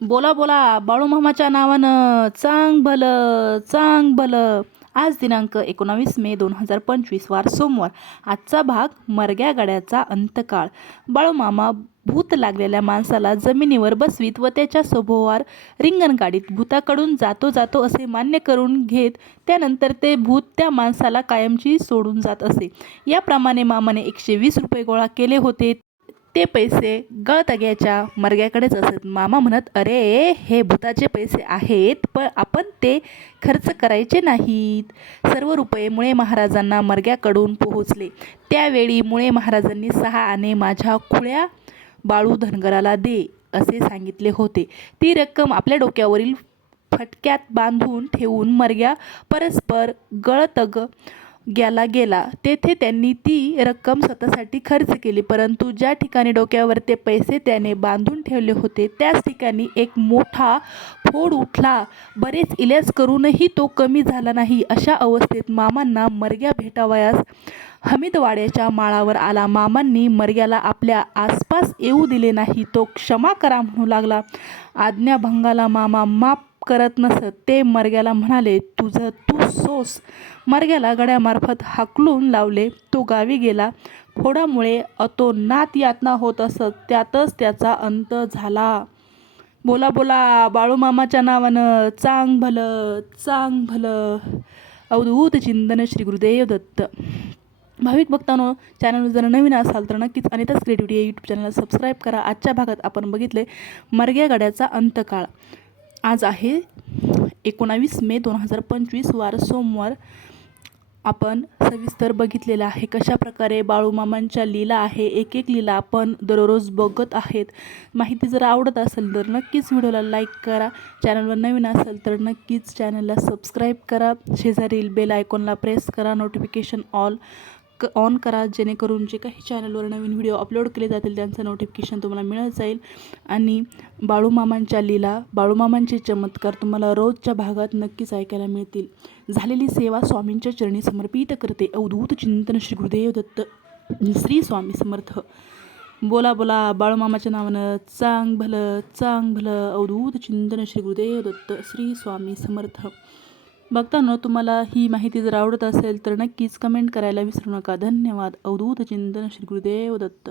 बोला बोला बाळूमामाच्या नावानं चांग भलं चांग भलं. आज दिनांक एकोणावीस मे दोन हजार पंचवीस वार सोमवार. आजचा भाग मरग्या गड्याचा अंतकाळ. बाळूमामा भूत लागलेल्या माणसाला जमिनीवर बसवीत व त्याच्या सभोवार रिंगणगाडीत भूताकडून जातो जातो असे मान्य करून घेत त्यानंतर ते भूत त्या माणसाला कायमची सोडून जात असे. याप्रमाणे मामाने एकशे वीस रुपये गोळा केले होते. ते पैसे गळतग्याच्या मरग्याकडेच असत. मामा म्हणत अरे हे भूताचे पैसे आहेत पण आपण ते खर्च करायचे नाहीत. सर्व रुपये मुळे महाराजांना मरग्याकडून पोहोचले. त्यावेळी मुळे महाराजांनी सहा आणे माझ्या खुळ्या बाळू धनगराला दे असे सांगितले होते. ती रक्कम आपल्या डोक्यावरील फटक्यात बांधून ठेवून मरग्या परस्पर गळतग गेला गेला. तेथे त्यांनी ती रक्कम स्वतःसाठी खर्च केली. परंतु ज्या ठिकाणी डोक्यावर ते पैसे त्याने बांधून ठेवले होते त्याच ठिकाणी एक मोठा फोड उठला. बरेच इलाज करूनही तो कमी झाला नाही. अशा अवस्थेत मामांना मरग्या भेटावयास हमीदवाड्याच्या माळावर आला. मामांनी मरग्याला आपल्या आसपास येऊ दिले नाही. तो क्षमा करा म्हणू लागला. आज्ञाभंगाला मामा माफ करत नसत ते मरग्याला म्हणाले तुझं तू सोस. मरग्याला गड्यामार्फत हाकलून लावले. तो गावी गेला. फोडामुळे अतोनात यातना होत असत त्यातच त्याचा अंत झाला. बोला बोला बाळूमामाच्या नावानं चांग भलं चांग भलं. अवधूत चिंतन श्री गुरुदेव दत्त. भाविक भक्तांनो चॅनल जर नवीन असाल तर नक्कीच अनिताच क्रिएटिव्हिटी या यूट्यूब चॅनलला सबस्क्राईब करा. आजच्या भागात आपण बघितले मरग्या गड्याचा अंतकाळ. आज आहे एकोणावीस मे दोन हजार पंचवीस वार सोमवार. आपण सविस्तर बघितलेलं आहे कशा प्रकारे बाळूमामांच्या लीला आहे एक एक लीला आपण दररोज बघत आहेत. माहिती जर आवडत असेल तर नक्कीच व्हिडिओला लाईक करा. चॅनलवर नवीन असेल तर नक्कीच चॅनलला सबस्क्राईब करा. शेजारील बेल आयकॉनला प्रेस करा. नोटिफिकेशन ऑल क ऑन करा जेणेकरून जे काही चॅनलवर नवीन व्हिडिओ अपलोड केले जातील त्यांचं नोटिफिकेशन तुम्हाला मिळत जाईल. आणि बाळूमामांच्या लीला बाळूमामांचे चमत्कार तुम्हाला रोजच्या भागात नक्कीच ऐकायला मिळतील. झालेली सेवा स्वामींच्या चरणी समर्पित करते. अवधूत चिंतन श्री गुरुदेव दत्त श्री स्वामी समर्थ. बोला बोला बाळूमामाच्या नावानं चांग भलं चांग भलं अवधूत चिंतन श्री गुरुदेव दत्त श्री स्वामी समर्थ. बघताना तुम्हाला ही माहिती जर आवडत असेल तर नक्कीच कमेंट करायला विसरू नका. धन्यवाद. अवधूत चिंतन श्री गुरुदेव दत्त.